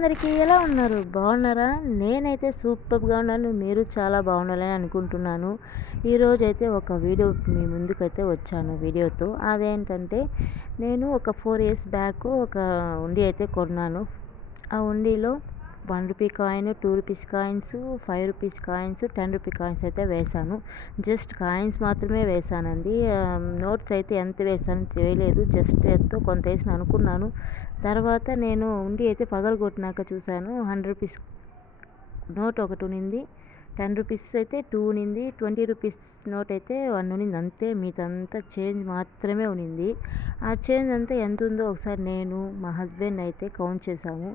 అందరికీ ఎలా ఉన్నారు? బాగున్నారా? నేనైతే సూపర్గా ఉన్నాను. మీరు చాలా బాగుండాలని అనుకుంటున్నాను. ఈరోజు అయితే ఒక వీడియో మీ ముందుకైతే వచ్చాను వీడియోతో. అదేంటంటే నేను ఒక ఫోర్ ఇయర్స్ బ్యాక్ ఒక ఉండి అయితే కొన్నాను. ఆ ఉండిలో one rupee coin two rupees coins five rupees coins ten rupee coins అయితే వేశాను. జస్ట్ కాయిన్స్ మాత్రమే వేశానండి. నోట్స్ అయితే ఎంత వేసాను చేయలేదు జస్ట్ ఎంతో కొంత వేసిన అనుకున్నాను. తర్వాత నేను ఉండి అయితే పగలగొట్టినాక చూశాను. హండ్రెడ్ రూపీస్ నోట్ ఒకటి ఉన్నింది. టెన్ రూపీస్ అయితే టూ ఉన్నింది. ట్వంటీ రూపీస్ నోట్ అయితే వన్ ఉన్నింది. అంతే మీదంతా చేంజ్ మాత్రమే ఉన్నింది. ఆ చేంజ్ అంతా ఎంత ఉందో ఒకసారి నేను మా హస్బెండ్ అయితే కౌంట్ చేశాము.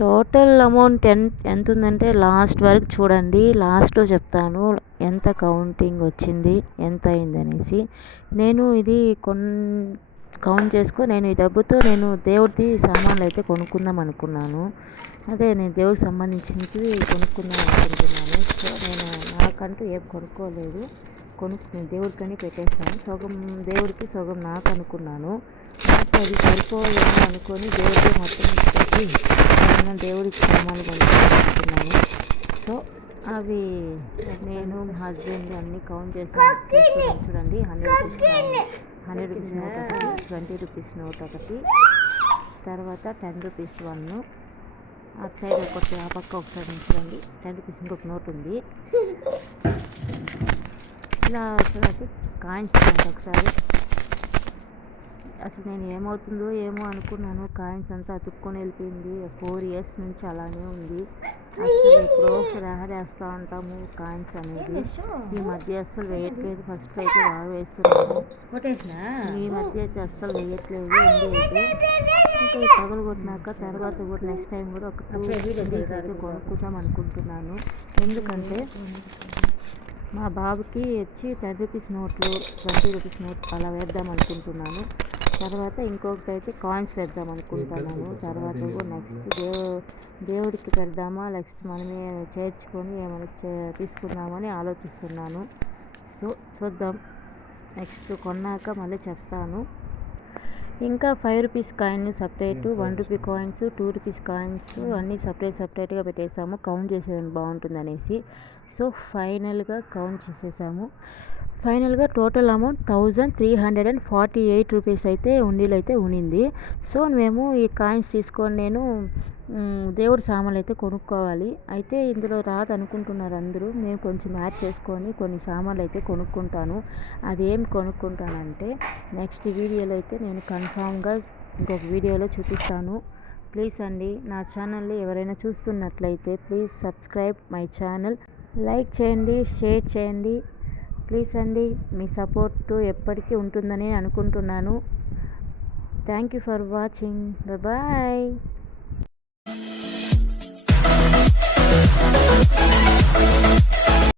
టోటల్ అమౌంట్ ఎంత ఎంత ఉందంటే లాస్ట్ వరకు చూడండి లాస్ట్లో చెప్తాను ఎంత కౌంటింగ్ వచ్చింది ఎంత అయిందనేసి. నేను ఇది కొన్ కౌంట్ చేసుకో నేను ఈ డబ్బుతో నేను దేవుడిది సామాన్లు అయితే కొనుక్కుందాం అనుకున్నాను. అదే నేను దేవుడికి సంబంధించినవి కొనుక్కుందాం అనుకుంటున్నాను. సో నేను నాకంటూ ఏం కొనుక్కోలేదు. కొనుక్కుని దేవుడికని పెట్టేస్తాను. సగం దేవుడికి సగం నాకు అనుకున్నాను. నాకు అది సరిపోయేమో అనుకొని దేవుడికి మొత్తం ఇచ్చేసి నేను దేవుడికి సామాన్లు కొనుక్కుంటున్నాను సో అవి నేను మా హస్బెండ్ అన్నీ కౌంట్ చేసి చూడండి hundred rupees hundred rupees note ఒకటి ట్వంటీ రూపీస్ నోట్ ఒకటి తర్వాత టెన్ రూపీస్ వన్. ఆ సైడ్ ఒకటి ఆ పక్క ఒకసారి చూడండి టెన్ రూపీస్ ఇంకొక నోట్ ఉంది. ఇలా చూడండి కాయిన్స్ ఒకసారి. అసలు నేను ఏమవుతుందో ఏమో అనుకున్నాను. కాయిన్స్ అంతా అతుక్కొని వెళ్ళిపోయింది. ఫోర్ ఇయర్స్ నుంచి అలానే ఉంది. అసలు ఎప్పుడో ఒకసారి వేస్తూ ఉంటాము కాయిన్స్ అనేది? ఈ మధ్య అస్సలు వేయట్లేదు. ఫస్ట్ అయితే బాగా వేస్తున్నాము ఈ మధ్య అయితే అస్సలు వేయట్లేదు. ఇండి అయితే ఇంకా ఈ పగలు కొట్టినాక తర్వాత కూడా నెక్స్ట్ టైం కూడా ఒక టూ అయితే కొనుక్కుందాం అనుకుంటున్నాను. ఎందుకంటే మా బాబుకి వచ్చి టెన్ రూపీస్ నోట్లు ట్వంటీ రూపీస్ నోట్ అలా వేద్దాం అనుకుంటున్నాను. తర్వాత ఇంకొకటి అయితే కాయిన్స్ వేద్దాం అనుకుంటున్నాను. తర్వాత నెక్స్ట్ దేవు దేవుడికి పెడదామా? నెక్స్ట్ మనమే చేర్చుకొని ఏమైనా తీసుకుందామని ఆలోచిస్తున్నాను. సో చూద్దాం. నెక్స్ట్ కొన్నాక మళ్ళీ చెప్తాను. ఇంకా five rupees coin separate one rupee coins two rupees coins అన్నీ సపరేట్ సపరేట్గా పెట్టేసాము. కౌంట్ చేసేదానికి బాగుంటుంది అనేసి సో ఫైనల్గా కౌంట్ చేసేసాము. ఫైనల్గా total amount thousand three hundred and forty eight rupees అయితే ఉండీలు అయితే ఉనింది సో మేము ఈ కాయిన్స్ తీసుకొని నేను దేవుడి సామాన్లు అయితే కొనుక్కోవాలి. అయితే ఇందులో రాదు అనుకుంటున్నారు అందరూ. మేము కొంచెం యాడ్ చేసుకొని కొన్ని సామాన్లు అయితే కొనుక్కుంటాను. అదేం కొనుక్కుంటానంటే నెక్స్ట్ వీడియోలో అయితే నేను కన్ఫామ్గా ఇంకొక వీడియోలో చూపిస్తాను. ప్లీజ్ అండి నా ఛానల్ని ఎవరైనా చూస్తున్నట్లయితే please subscribe my channel. Like చేయండి షేర్ చేయండి. ప్లీజ్ అండి మీ సపోర్టు ఎప్పటికీ ఉంటుందని అనుకుంటున్నాను. Thank you for watching. Bye